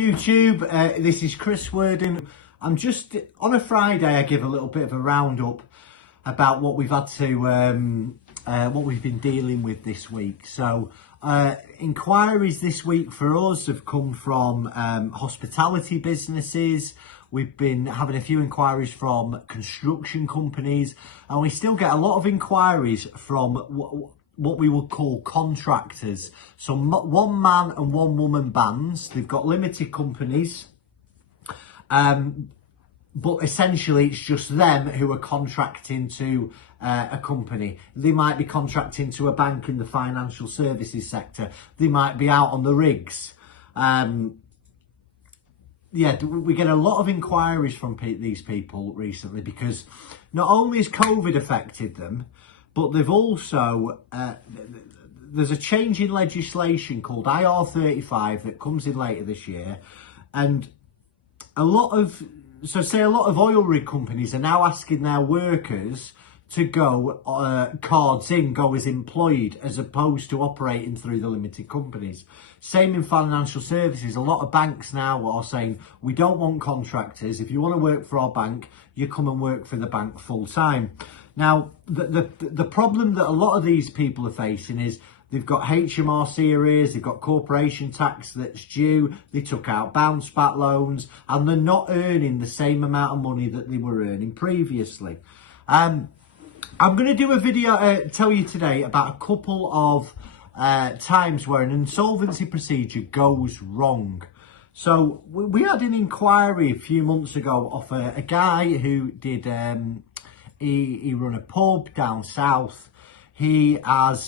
YouTube, this is Chris Worden. I'm just on a Friday. I give a little bit of a roundup about what we've had to, what we've been dealing with this week. So, inquiries this week for us have come from hospitality businesses. We've been having a few inquiries from construction companies, and we still get a lot of inquiries from what we would call contractors. So one man and one woman bands. They've got limited companies, but essentially it's just them who are contracting to a company. They might be contracting to a bank in the financial services sector. They might be out on the rigs. Yeah, we get a lot of inquiries from these people recently because not only has COVID affected them, but they've also, there's a change in legislation called IR35 that comes in later this year. And a lot of oil rig companies are now asking their workers to go cards in, go as employed, as opposed to operating through the limited companies. Same in financial services. A lot of banks now are saying, we don't want contractors. If you want to work for our bank, you come and work for the bank full time. Now, the problem that a lot of these people are facing is they've got HMRC arrears, they've got corporation tax that's due, they took out bounce back loans, and they're not earning the same amount of money that they were earning previously. I'm going to do a video, tell you today about a couple of times where an insolvency procedure goes wrong. So we had an inquiry a few months ago off a guy who did... He run a pub down south. I'll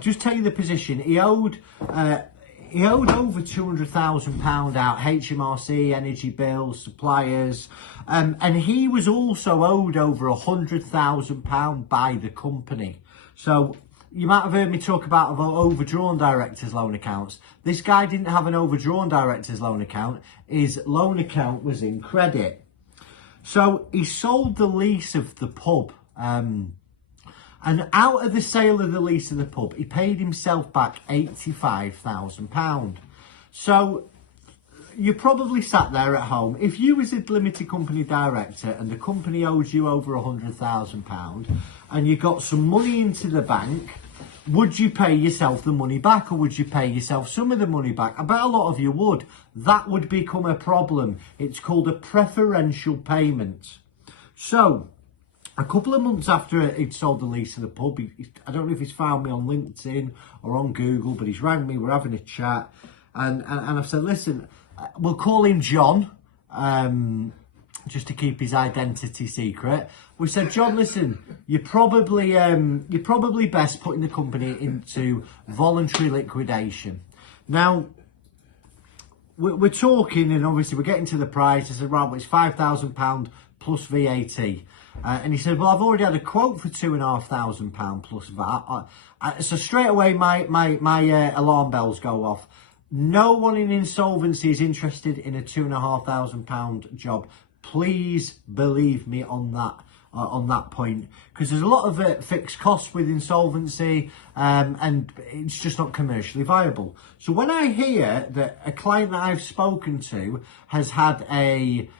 just tell you the position. He owed over £200,000 out, HMRC, energy bills, suppliers, and he was also owed over £100,000 by the company. So you might have heard me talk about overdrawn directors' loan accounts. This guy didn't have an overdrawn director's loan account. His loan account was in credit. So he sold the lease of the pub, and out of the sale of the lease of the pub, he paid himself back £85,000. So you probably sat there at home. If you was a limited company director and the company owes you over £100,000 and you got some money into the bank, would you pay yourself the money back, or would you pay yourself some of the money back? I bet a lot of you would. That would become a problem. It's called a preferential payment. So, a couple of months after he'd sold the lease of the pub, I don't know if he's found me on LinkedIn or on Google, but he's rang me, we're having a chat, and I've said, listen, we'll call him John, just to keep his identity secret. We said, John, listen, you're probably best putting the company into voluntary liquidation. Now, we're talking, and obviously we're getting to the price. I said, right, well, it's £5,000 plus VAT. And he said, well, I've already had a quote for £2,500 plus VAT. So straight away, my alarm bells go off. No one in insolvency is interested in a £2,500 job. Please believe me on that point, because there's a lot of fixed costs with insolvency, and it's just not commercially viable. So when I hear that a client that I've spoken to has had a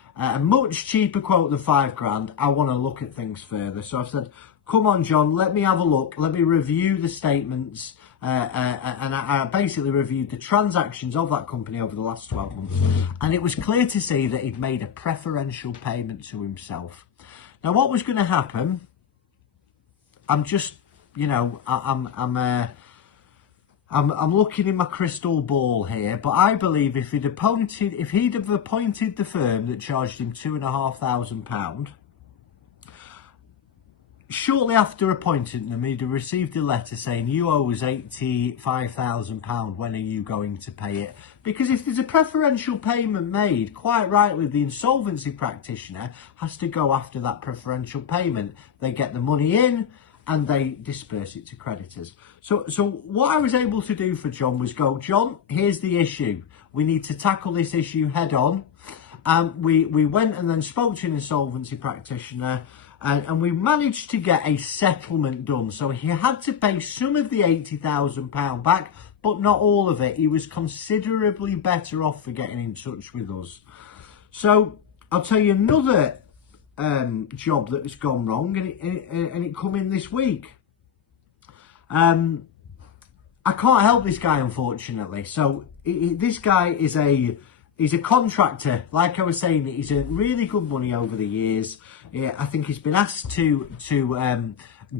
much cheaper quote than £5,000, I want to look at things further. So I've said, come on, John, let me have a look. Let me review the statements. And I basically reviewed the transactions of that company over the last 12 months. And it was clear to see that he'd made a preferential payment to himself. Now, what was going to happen? I'm just, you know, I'm looking in my crystal ball here, but I believe if he'd have appointed the firm that charged him £2,500, shortly after appointing them, he'd have received a letter saying, you owe us £85,000, when are you going to pay it? Because if there's a preferential payment made, quite rightly, the insolvency practitioner has to go after that preferential payment. They get the money in and they disperse it to creditors. So what I was able to do for John was go, John, here's the issue. We need to tackle this issue head on. We went and then spoke to an insolvency practitioner, and we managed to get a settlement done. So he had to pay some of the £80,000 back, but not all of it. He was considerably better off for getting in touch with us. So I'll tell you another job that's gone wrong, and it come in this week. I can't help this guy, unfortunately. So this guy he's a contractor. Like I was saying, he's earned really good money over the years. Yeah, I think he's been asked to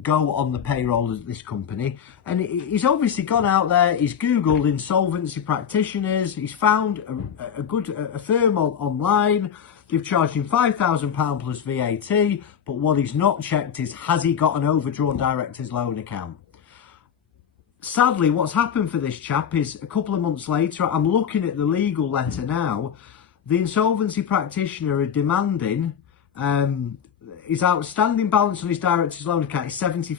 go on the payroll at this company, and he's obviously gone out there. He's Googled insolvency practitioners. He's found a firm online. They've charged him £5,000 plus VAT, but what he's not checked is, has he got an overdrawn director's loan account? Sadly, what's happened for this chap is a couple of months later, I'm looking at the legal letter now, the insolvency practitioner are demanding his outstanding balance on his director's loan account is £75,000.